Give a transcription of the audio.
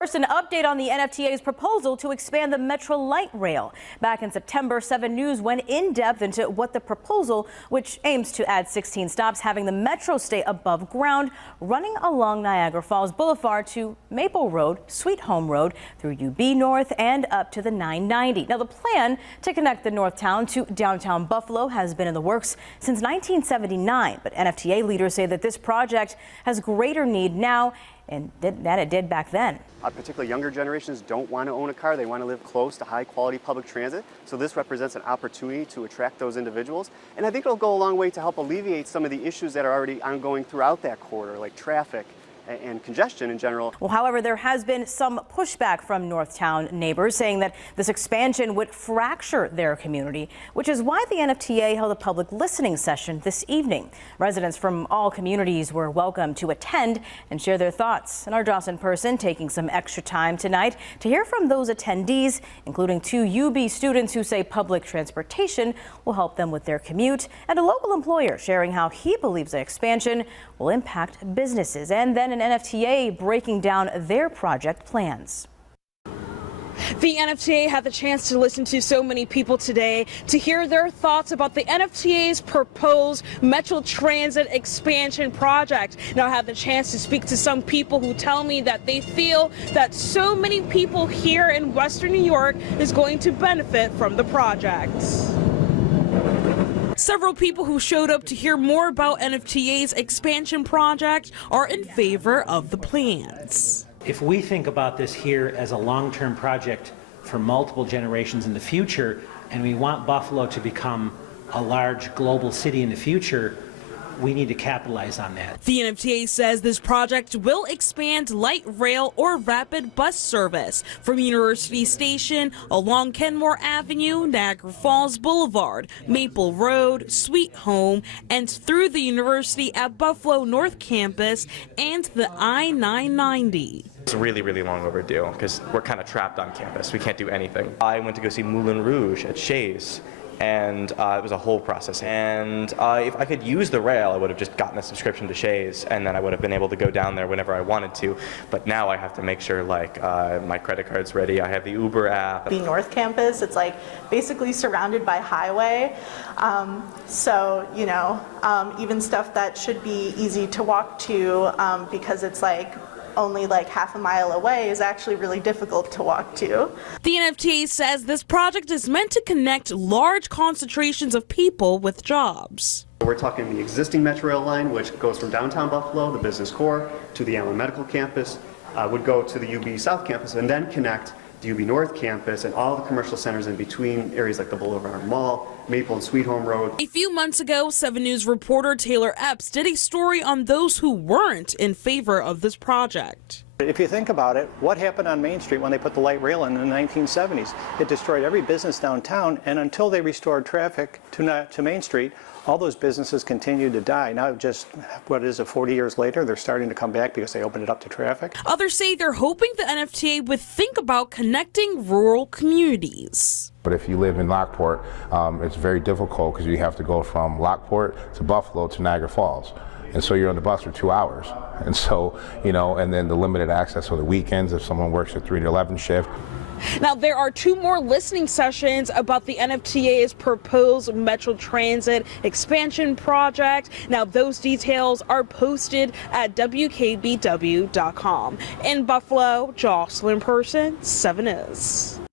First, an update on the NFTA's proposal to expand the Metro Light Rail. Back in September, 7 News went in depth into what the proposal, which aims to add 16 stops, having the Metro stay above ground, running along Niagara Falls Boulevard to Maple Road, Sweet Home Road, through UB North and up to the 990. Now, the plan to connect the North Town to downtown Buffalo has been in the works since 1979, but NFTA leaders say that this project has greater need now and that it did back then. Particularly younger generations don't want to own a car. They want to live close to high quality public transit. So this represents an opportunity to attract those individuals. And I think it'll go a long way to help alleviate some of the issues that are already ongoing throughout that corridor, like traffic and congestion in general. Well, however, there has been some pushback from Northtown neighbors saying that this expansion would fracture their community, which is why the NFTA held a public listening session this evening. Residents from all communities were welcome to attend and share their thoughts. And our Dawson person taking some extra time tonight to hear from those attendees, including 2 UB students who say public transportation will help them with their commute, and a local employer sharing how he believes the expansion will impact businesses, and then an NFTA breaking down their project plans. The NFTA had the chance to listen to so many people today to hear their thoughts about the NFTA's proposed Metro Transit expansion project. Now, I had the chance to speak to some people who tell me that they feel that so many people here in Western New York is going to benefit from the project. Several people who showed up to hear more about NFTA's expansion project are in favor of the plans. If we think about this here as a long-term project for multiple generations in the future, and we want Buffalo to become a large global city in the future, we need to capitalize on that. The NFTA says this project will expand light rail or rapid bus service from University Station along Kenmore Avenue, Niagara Falls Boulevard, Maple Road, Sweet Home, and through the University at Buffalo North Campus and the I-990. It's really, really long overdue because we're kind of trapped on campus. We can't do anything. I went to go see Moulin Rouge at Shays, and it was a whole process. And if I could use the rail, I would have just gotten a subscription to Shays, and then I would have been able to go down there whenever I wanted to. But now I have to make sure like my credit card's ready. I have the Uber app. The North Campus, it's like basically surrounded by highway. So, you know, even stuff that should be easy to walk to because it's like only like half a mile away is actually really difficult to walk to. The NFTA says this project is meant to connect large concentrations of people with jobs. We're talking the existing Metro Rail line, which goes from downtown Buffalo, the business core, to the Allen Medical Campus, would go to the UB South Campus and then connect the UB North Campus and all the commercial centers in between, areas like the Boulevard Mall, Maple and Sweet Home Road. A few months ago, 7 News reporter Taylor Epps did a story on those who weren't in favor of this project. If you think about it, what happened on Main Street when they put the light rail in the 1970s? It destroyed every business downtown, and until they restored traffic to Main Street, all those businesses continued to die. Now just, what is it, 40 years later, they're starting to come back because they opened it up to traffic. Others say they're hoping the NFTA would think about connecting rural communities. But if you live in Lockport, it's very difficult because you have to go from Lockport to Buffalo to Niagara Falls. And so you're on the bus for 2 hours. And so, you know, and then the limited access on the weekends if someone works a 3 to 11 shift. Now, there are 2 more listening sessions about the NFTA's proposed Metro Transit expansion project. Now, those details are posted at WKBW.com. In Buffalo, Jocelyn Person, 7 News.